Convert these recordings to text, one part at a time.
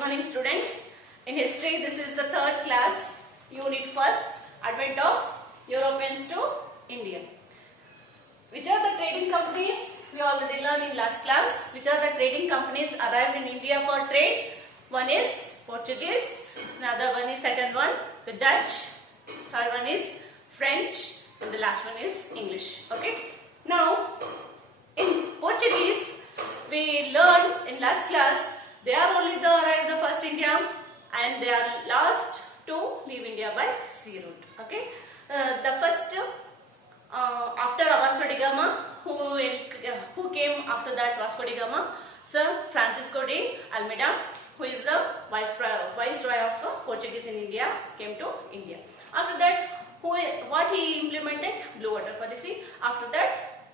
morning students. In history, this is the third class, unit first, advent of Europeans to India. Which are the trading companies? We already learned in last class. Which are the trading companies arrived in India for trade? One is Portuguese, another one is second one, the Dutch, third one is French, and the last one is English. Okay. Now, in Portuguese, we learned in last class, they are only the arrived the first India and they are last to leave India by sea route. Okay. The first after Vasco da Gama, who came after that Vasco da Gama? Sir Francisco de Almeida, who is the viceroy of Portuguese in India, came to India. After that, what he implemented? Blue water policy. After that,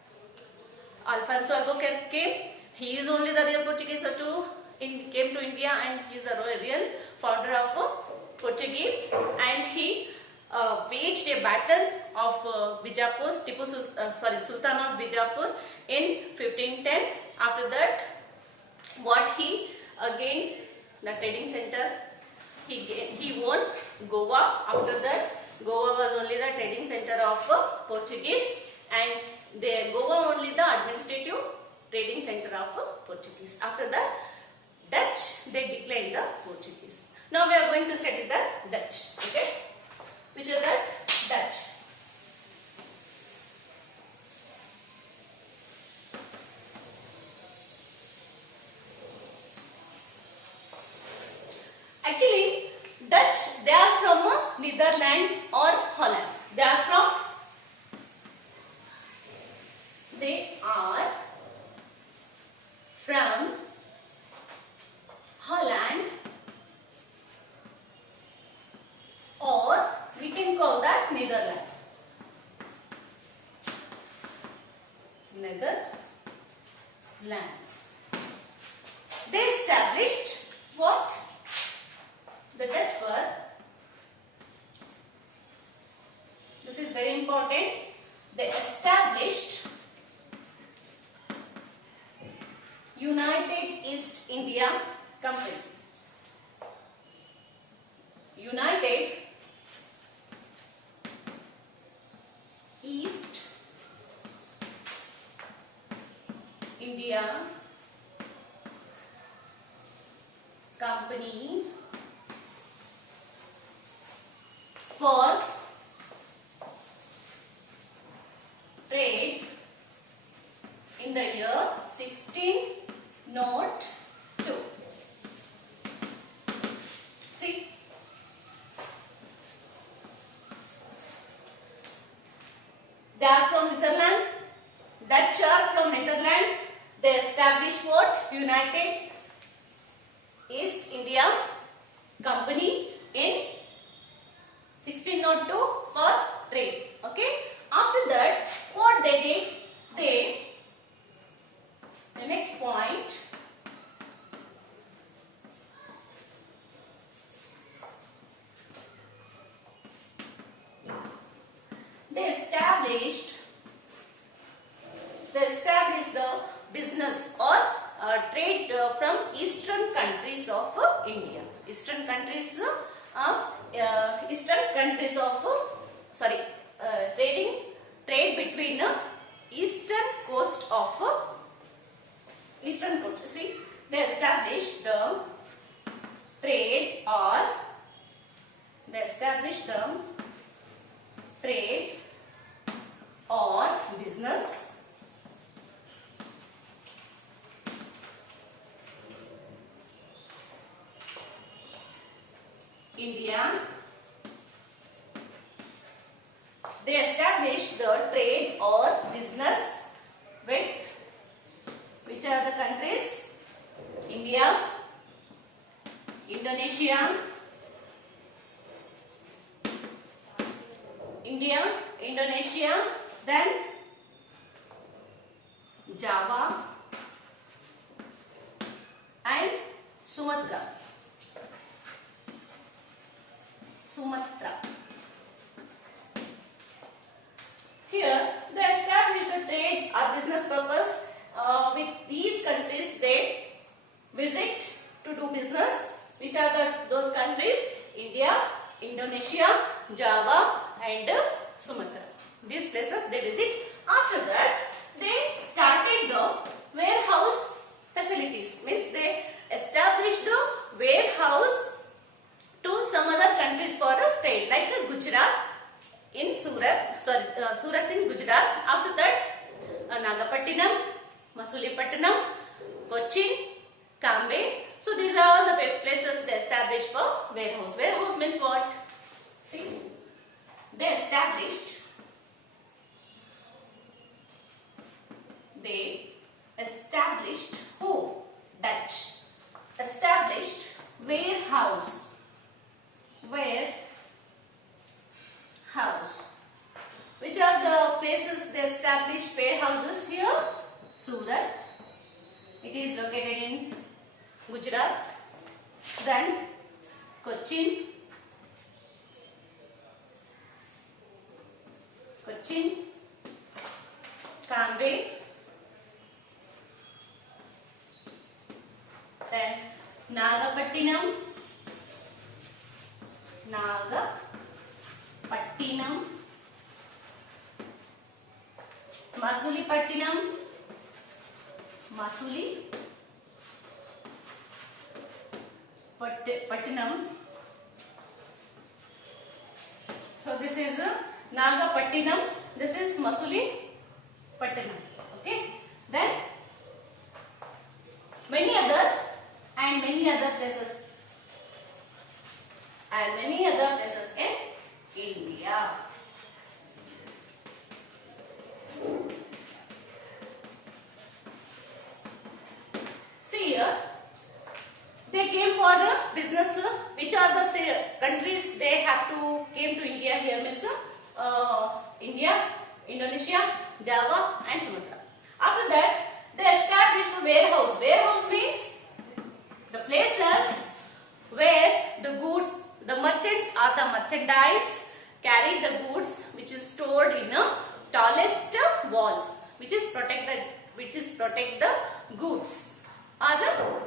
Alfonso Albuquerque came. He is only the real Portuguese came to India, and he is the real founder of Portuguese, and he waged a battle of Bijapur, Sultan of Bijapur in 1510. After that, what he again the trading center, he won Goa. After that, Goa was only the trading center of Portuguese, and Goa only the administrative trading center of Portuguese. After that, Dutch, they declared the Portuguese. Now we are going to study the Dutch. Okay, which are the Dutch. Actually, Dutch, they are from Netherlands or Holland. They are from Holland, or we can call that Netherlands. They established what? The Dutch were, this is very important, they established United East India Company. United East India Company for trade in the year 1602. See, they are from Netherlands. Dutch are from Netherlands. They established what? United East India Company in 1602 for trade. Okay. After that, what they did? The next point. They established the business or trade from eastern countries of India. Trade between eastern coast. See, they established the trade or business India. They established the trade or business with which are the countries? India, Indonesia, then Java and Sumatra. Here, they established a trade or business purpose with these countries. They visit to do business Which are those countries? India, Indonesia, Java and Sumatra. These places they visit. After that, they started the warehouse facilities. Means they established the warehouse to some other countries for trade, like Gujarat in Surat, Surat in Gujarat. After that, Nagapattinam, Masulipatinam, Cochin, Cambe. So these are all the places they established for warehouse. Warehouse means what? See, they established who? Dutch. Established warehouse. Which are the places they established warehouses here? Surat. It is located in Gujarat. Then Cochin. Cambe. Then Nagapattinam. Masulipatinam. So this is Nagapattinam. This is Masulipatinam. Okay. Then many other places. In India. See here, they came for the business. Which are the countries they have to came to India here? Means India, Indonesia, Java and Sumatra. After that, they established a warehouse. Warehouse means the places where the goods, the merchants or the merchandise carry the goods which is stored in a tallest walls, which protect the goods, or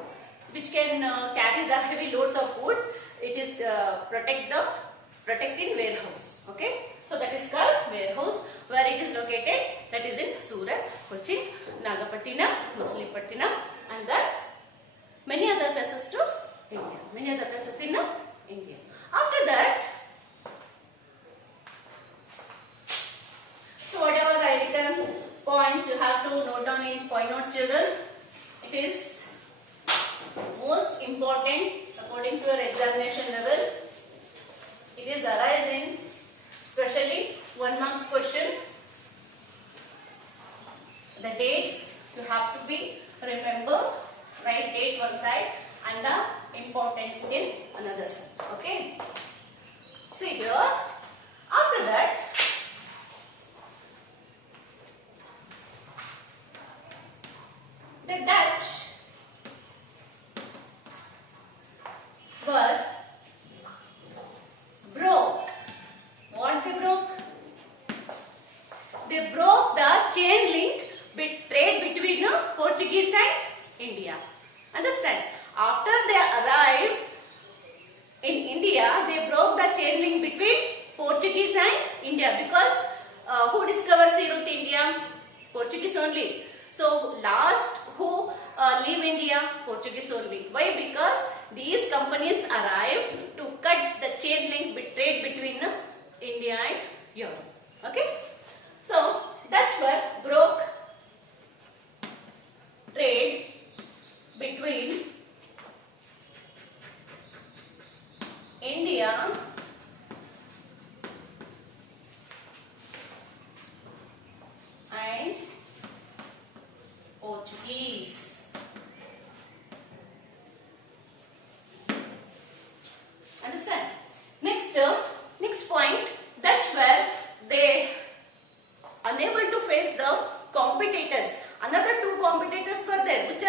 which can carry the heavy loads of goods. It is protecting warehouse. Okay, so that is called warehouse. Where it is located? That is in Surat, Cochin, Nagapattinam, Masulipatinam, and then many other places to India. Many other places in India. After that, so whatever the written points you have to note down in point notes, children. It is most important according to your examination level. It is arising, especially 1 marks question. The dates you have to be remember. Write date one side and the importance in another side. Okay. See here. After that, the Dutch were broke. What they broke? They broke the chain link trade between the Portuguese and India. Understand? After they arrived in India, they broke the chain link between Portuguese and India, because who discovered sea route India? Portuguese only. So last who leave India? Portuguese only. Why? Because these companies arrived to cut the chain link trade between India and Europe. Okay. So Dutch were broke trade between India and Portuguese. Understand? Next point, that's where they unable to face the competitors. Another two competitors were there. Which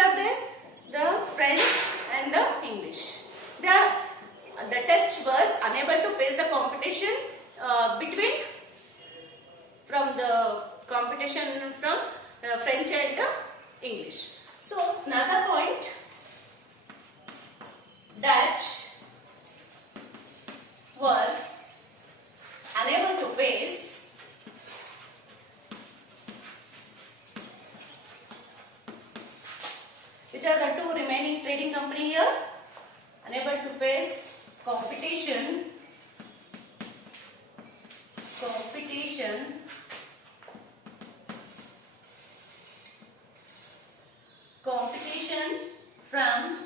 Which are the two remaining trading company here? Unable to face competition from,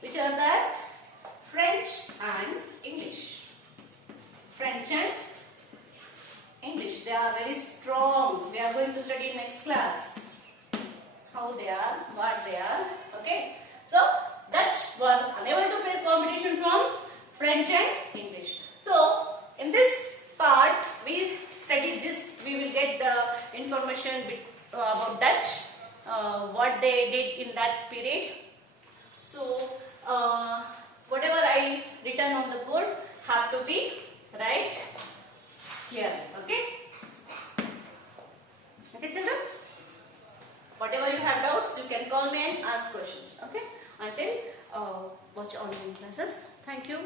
which are that? French and English. French and English. They are very strong. We are going to study next class how they are, what they are. Okay. So Dutch were unable to face competition from French and English. So in this part we studied this. We will get the information about Dutch, what they did in that period. So whatever I written on the board have to be right clearly. Okay. Okay, children. Whatever you have doubts, you can call me and ask questions. Okay. Until watch online classes. Thank you.